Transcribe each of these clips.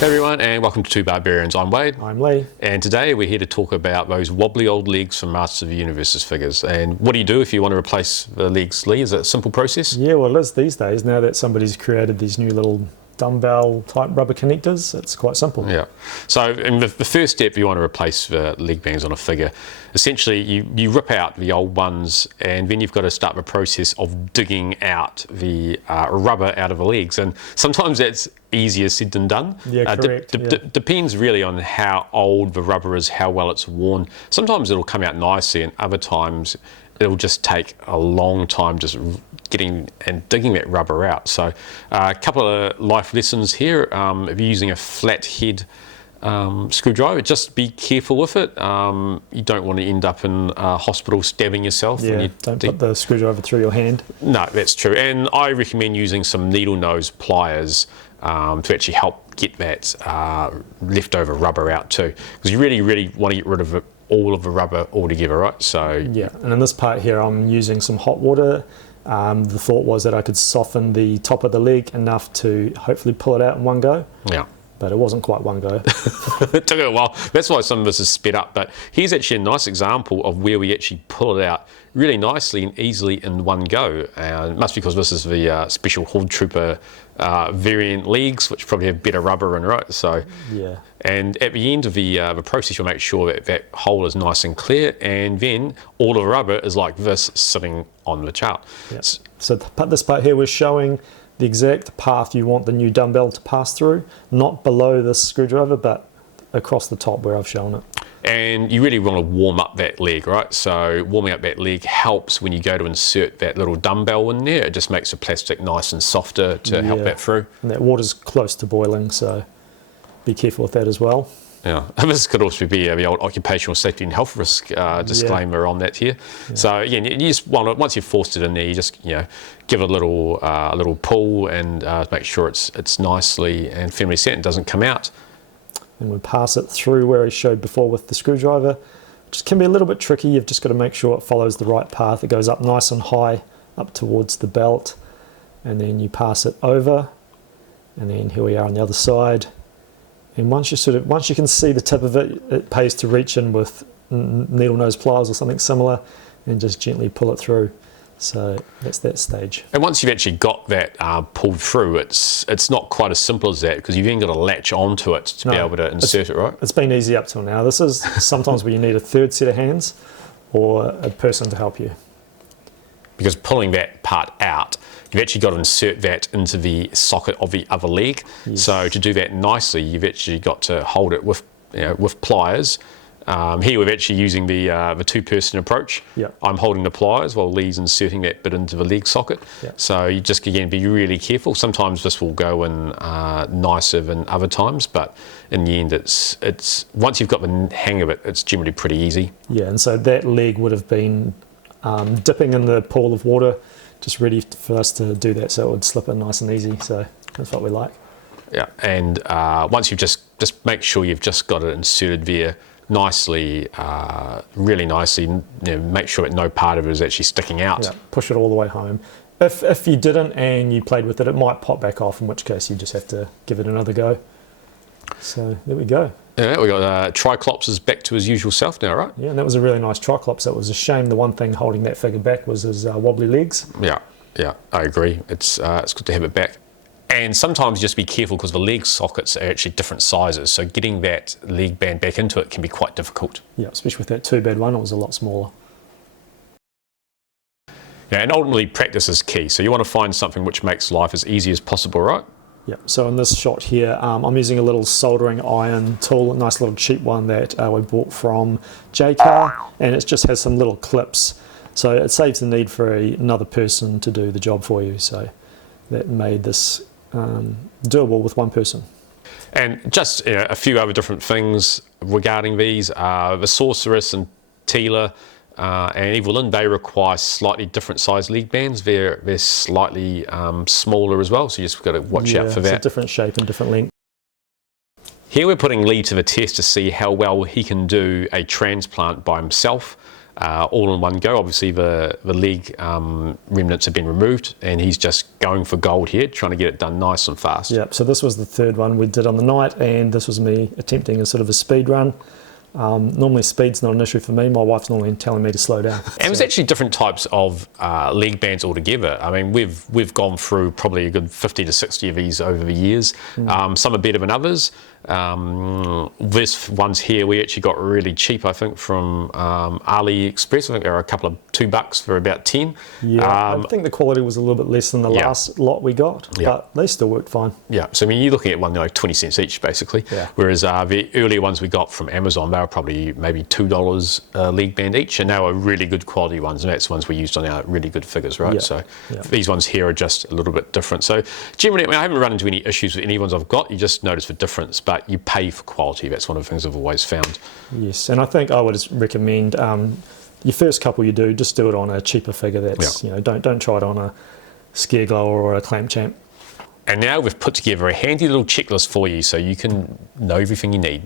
Hey everyone, and welcome to Two Barbarians. I'm Wade. I'm Lee. And today we're here to talk about those wobbly old legs from Masters of the Universe's figures. And what do you do if you want to replace the legs, Lee? Is it a simple process? Yeah, well, it is these days. Now that somebody's created these new little dumbbell type rubber connectors, it's quite simple. Yeah. So in the first step, you want to replace the leg bands on a figure. Essentially, you rip out the old ones, and then you've got to start the process of digging out the rubber out of the legs. And sometimes that's easier said than done. Yeah, correct. Depends really on how old the rubber is, how well it's worn. Sometimes it'll come out nicely, and other times it'll just take a long time just getting and digging that rubber out. So a couple of life lessons here. If you're using a flat head screwdriver, just be careful with it. You don't want to end up in hospital stabbing yourself. Yeah, don't put the screwdriver through your hand. No, that's true. And I recommend using some needle nose pliers to actually help get that leftover rubber out too, because you really want to get rid of all of the rubber altogether, right? So yeah, and in this part here I'm using some hot water. The thought was that I could soften the top of the leg enough to hopefully pull it out in one go. Yeah. But it wasn't quite one go. It took a while. That's why some of this is sped up. But here's actually a nice example of where we actually pull it out really nicely and easily in one go. It must be because this is the special Horde Trooper variant legs, which probably have better rubber in, right? So yeah. And at the end of the process, you'll make sure that that hole is nice and clear, and then all of the rubber is like this sitting on the chart. Yep. So this part here, we're showing the exact path you want the new dumbbell to pass through, not below this screwdriver, but across the top where I've shown it. And you really want to warm up that leg, right? So warming up that leg helps when you go to insert that little dumbbell in there. It just makes the plastic nice and softer to help that through. And that water's close to boiling, so be careful with that as well. Yeah, this could also be the old occupational safety and health risk disclaimer on that here. Yeah. So again, you just want to, once you've forced it in there, you just give it a little pull and make sure it's nicely and firmly set and doesn't come out. And we pass it through where I showed before with the screwdriver, which can be a little bit tricky. You've just got to make sure it follows the right path. It goes up nice and high, up towards the belt, and then you pass it over, and then here we are on the other side. And once you can see the tip of it, it pays to reach in with needle nose pliers or something similar and just gently pull it through. So that's that stage. And once you've actually got that pulled through, it's not quite as simple as that, because you've then got to latch onto it to be able to insert it, right? It's been easy up till now. This is sometimes where you need a third set of hands or a person to help you. Because pulling that part out, you've actually got to insert that into the socket of the other leg. Yes. So to do that nicely, you've actually got to hold it with pliers. Here we're actually using the two-person approach. Yep. I'm holding the pliers while Lee's inserting that bit into the leg socket. Yep. So you just, again, be really careful. Sometimes this will go in nicer than other times, but in the end, it's once you've got the hang of it, it's generally pretty easy. Yeah, and so that leg would have been dipping in the pool of water, just ready for us to do that, so it would slip in nice and easy. So that's what we like. Yeah, and once you've just make sure you've just got it inserted there nicely, really nicely. Make sure that no part of it is actually sticking out. Yeah, push it all the way home. If you didn't and you played with it, it might pop back off, in which case you just have to give it another go. So there we go. Yeah, we got Triclops is back to his usual self now, right? Yeah, and that was a really nice Triclops. It was a shame the one thing holding that figure back was his wobbly legs. Yeah, I agree. It's good to have it back. And sometimes just be careful, because the leg sockets are actually different sizes, so getting that leg band back into it can be quite difficult. Yeah, especially with that 2-bed one, it was a lot smaller. Yeah, and ultimately practice is key. So you want to find something which makes life as easy as possible, right? Yeah, so in this shot here, I'm using a little soldering iron tool, a nice little cheap one that we bought from J-Car, and it just has some little clips. So it saves the need for another person to do the job for you. So that made this doable with one person. And just a few other different things regarding these. The Sorceress and Teela and Evelyn, they require slightly different size leg bands. They're slightly smaller as well, so you just got to watch out for that. It's a different shape and different length. Here we're putting Lee to the test to see how well he can do a transplant by himself. all in one go. Obviously the leg remnants have been removed, and he's just going for gold here, trying to get it done nice and fast. Yeah, so this was the third one we did on the night, and this was me attempting a sort of a speed run. Normally speed's not an issue for me. My wife's normally telling me to slow down. And there's actually different types of leg bands altogether. I mean, we've gone through probably a good 50 to 60 of these over the years. Some are better than others. This one's here we actually got really cheap, I think, from AliExpress. I think they were a couple of $2 for about 10. Yeah, I think the quality was a little bit less than the last lot we got, but they still worked fine. Yeah, so I mean, you're looking at one, 20 cents each, basically. Yeah. Whereas the earlier ones we got from Amazon, they were probably maybe $2 leg band each, and they were really good quality ones, and that's the ones we used on our really good figures, right? Yeah. So Yeah. these ones here are just a little bit different. So generally, I mean, I haven't run into any issues with any ones I've got. You just notice the difference, but you pay for quality. That's one of the things I've always found. Yes, and I think I would recommend your first couple you do, just do it on a cheaper figure. That's don't try it on a Scare Glower or a Clamp Champ. And now we've put together a handy little checklist for you so you can know everything you need.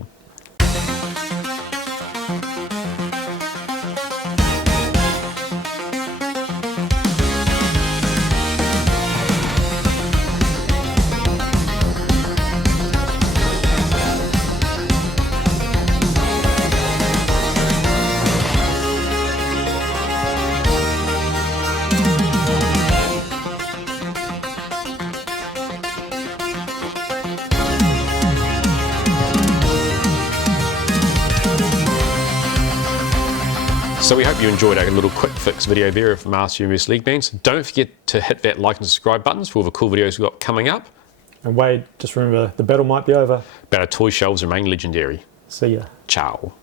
So we hope you enjoyed our little quick fix video there of Master Universe leg bands. Don't forget to hit that like and subscribe buttons for all the cool videos we've got coming up. And Wade, just remember, the battle might be over. But our toy shelves remain legendary. See ya. Ciao.